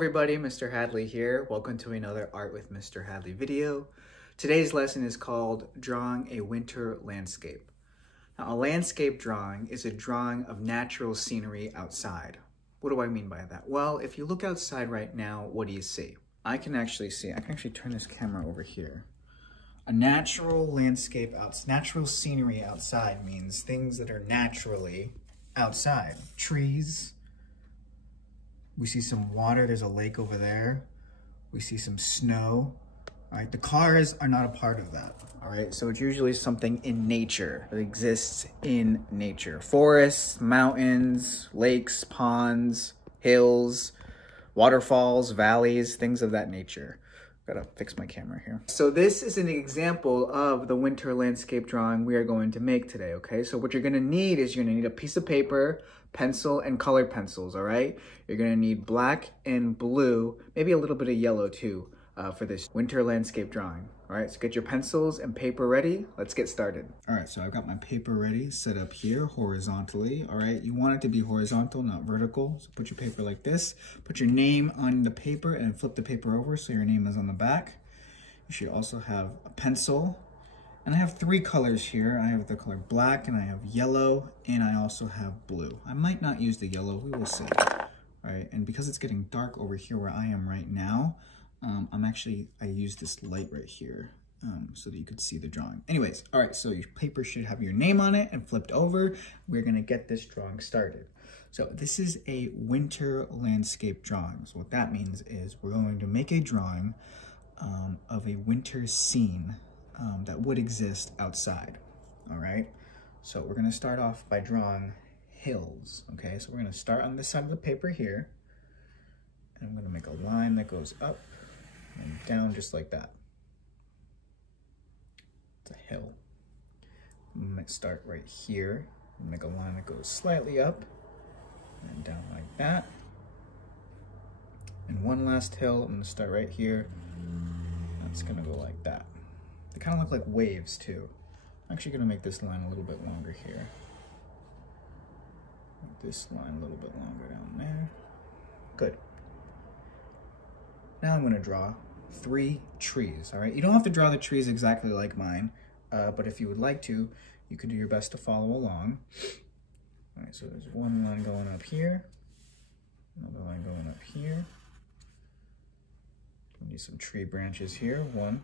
everybody, Mr. Hadley here. Welcome to another Art with Mr. Hadley video. Today's lesson is called Drawing a Winter Landscape. Now, a landscape drawing is a drawing of natural scenery outside. What do I mean by that? Well, if you look outside right now, what do you see? I can actually turn this camera over here. A natural landscape, natural scenery outside means things that are naturally outside. Trees. We see some water, there's a lake over there. We see some snow. All right, the cars are not a part of that. All right, so it's usually something in nature that exists in nature. Forests, mountains, lakes, ponds, hills, waterfalls, valleys, things of that nature. Gotta fix my camera here. So this is an example of the winter landscape drawing we are going to make today, okay? So what you're gonna need is you're gonna need a piece of paper, pencil, and colored pencils, all right? You're gonna need black and blue, maybe a little bit of yellow too, for this winter landscape drawing. All right, so get your pencils and paper ready. Let's get started. All right, so I've got my paper ready, set up here horizontally. All right, you want it to be horizontal, not vertical. So put your paper like this. Put your name on the paper and flip the paper over so your name is on the back. You should also have a pencil. And I have three colors here. I have the color black, and I have yellow, and I also have blue. I might not use the yellow, we will see. All right, and because it's getting dark over here where I am right now, I use this light right here so that you could see the drawing. Anyways, all right, so your paper should have your name on it and flipped over. We're gonna get this drawing started. So this is a winter landscape drawing. So what that means is we're going to make a drawing of a winter scene that would exist outside, all right? So we're gonna start off by drawing hills, okay? So we're gonna start on this side of the paper here, and I'm gonna make a line that goes up and down just like that. It's a hill. I'm gonna start right here and make a line that goes slightly up and down like that. And one last hill, I'm gonna start right here. That's gonna go like that. They kind of look like waves too. I'm actually gonna make this line a little bit longer here. Make this line a little bit longer down there. Good. Now I'm gonna draw 3 trees, all right? You don't have to draw the trees exactly like mine, but if you would like to, you could do your best to follow along. All right, so there's one line going up here, another line going up here. We need some tree branches here, one.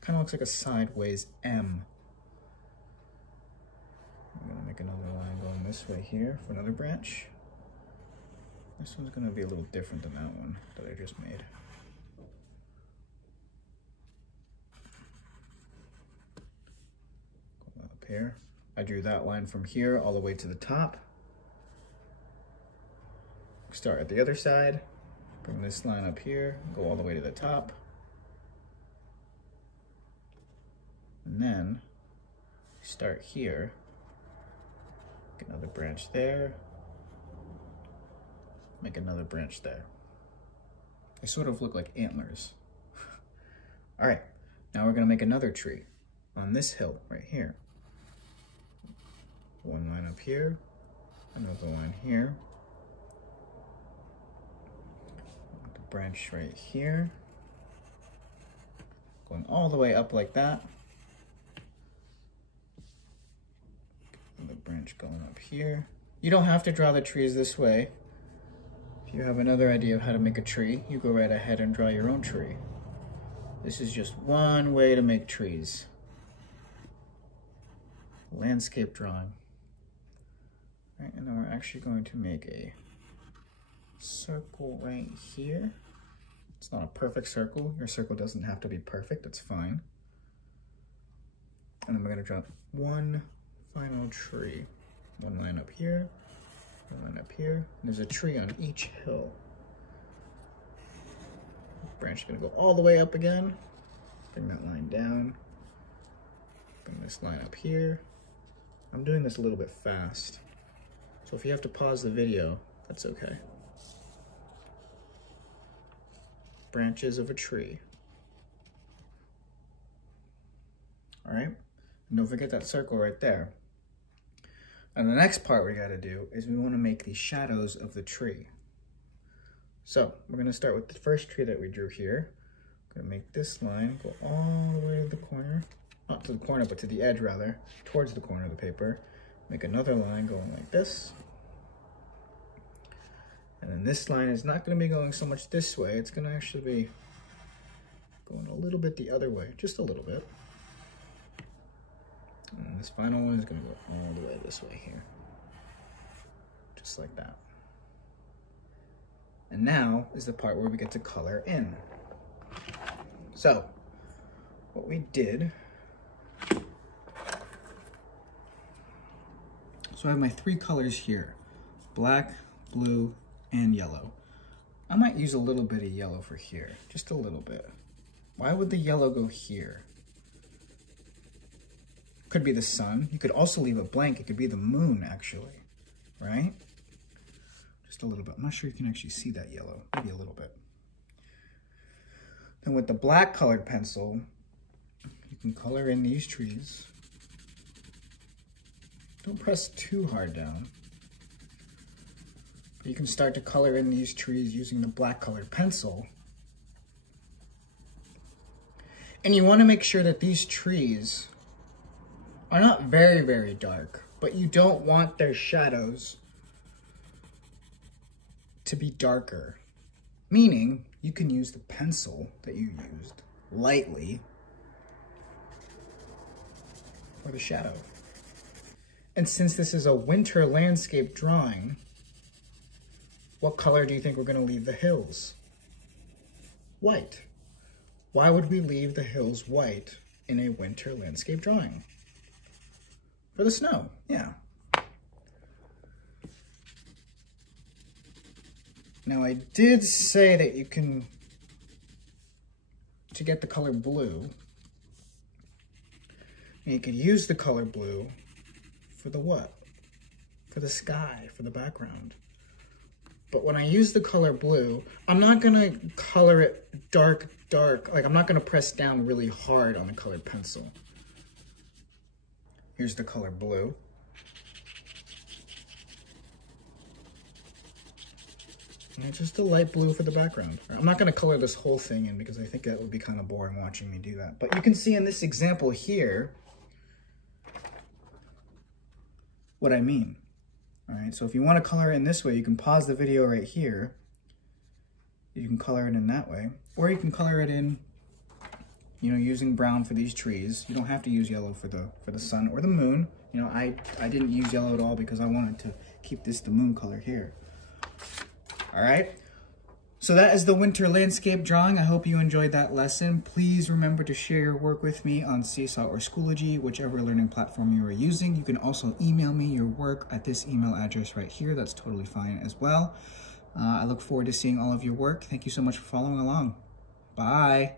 Kind of looks like a sideways M. I'm gonna make another line going this way here for another branch. This one's gonna be a little different than that one that I just made. Go up here. I drew that line from here all the way to the top. Start at the other side, bring this line up here, go all the way to the top. And then start here, make another branch there, make another branch there. They sort of look like antlers. All right, now we're gonna make another tree on this hill right here. One line up here, another line here. The branch right here, going all the way up like that. Another branch going up here. You don't have to draw the trees this way. If you have another idea of how to make a tree, you go right ahead and draw your own tree. This is just one way to make trees. Landscape drawing. All right, and then we're actually going to make a circle right here. It's not a perfect circle. Your circle doesn't have to be perfect, it's fine. And then we're gonna draw one final tree. One line up here, one line up here. There's a tree on each hill. Branch is gonna go all the way up again. Bring that line down. Bring this line up here. I'm doing this a little bit fast, so if you have to pause the video, that's okay. Branches of a tree. All right, and don't forget that circle right there. And the next part we gotta do is we wanna make the shadows of the tree. So we're gonna start with the first tree that we drew here. I'm gonna make this line go all the way to the corner. Not to the corner, but to the edge rather, towards the corner of the paper. Make another line going like this. And then this line is not gonna be going so much this way, it's gonna actually be going a little bit the other way, just a little bit. And this final one is gonna go all the way this way here. Just like that. And now is the part where we get to color in. So, what we did, so I have my 3 colors here, black, blue, and yellow. I might use a little bit of yellow for here, just a little bit. Why would the yellow go here? Could be the sun. You could also leave it blank. It could be the moon, actually, right? Just a little bit. I'm not sure you can actually see that yellow. Maybe a little bit. Then with the black colored pencil, you can color in these trees. Don't press too hard down. But you can start to color in these trees using the black colored pencil. And you want to make sure that these trees are not very, very dark, but you don't want their shadows to be darker. Meaning, you can use the pencil that you used lightly for the shadow. And since this is a winter landscape drawing, what color do you think we're going to leave the hills? White. Why would we leave the hills white in a winter landscape drawing? For the snow, yeah. Now I did say that you can, to get the color blue, and you could use the color blue for the what? For the sky, for the background. But when I use the color blue, I'm not gonna color it dark, like I'm not gonna press down really hard on the colored pencil. Here's the color blue. And it's just a light blue for the background. I'm not gonna color this whole thing in because I think that would be kind of boring watching me do that. But you can see in this example here what I mean. All right, so if you wanna color in this way, you can pause the video right here. You can color it in that way. Or you can color it in, you know, using brown for these trees. You don't have to use yellow for the sun or the moon. You know, I didn't use yellow at all because I wanted to keep this the moon color here. All right, so that is the winter landscape drawing. I hope you enjoyed that lesson. Please remember to share your work with me on Seesaw or Schoology, whichever learning platform you are using. You can also email me your work at this email address right here. That's totally fine as well. I look forward to seeing all of your work. Thank you so much for following along. Bye.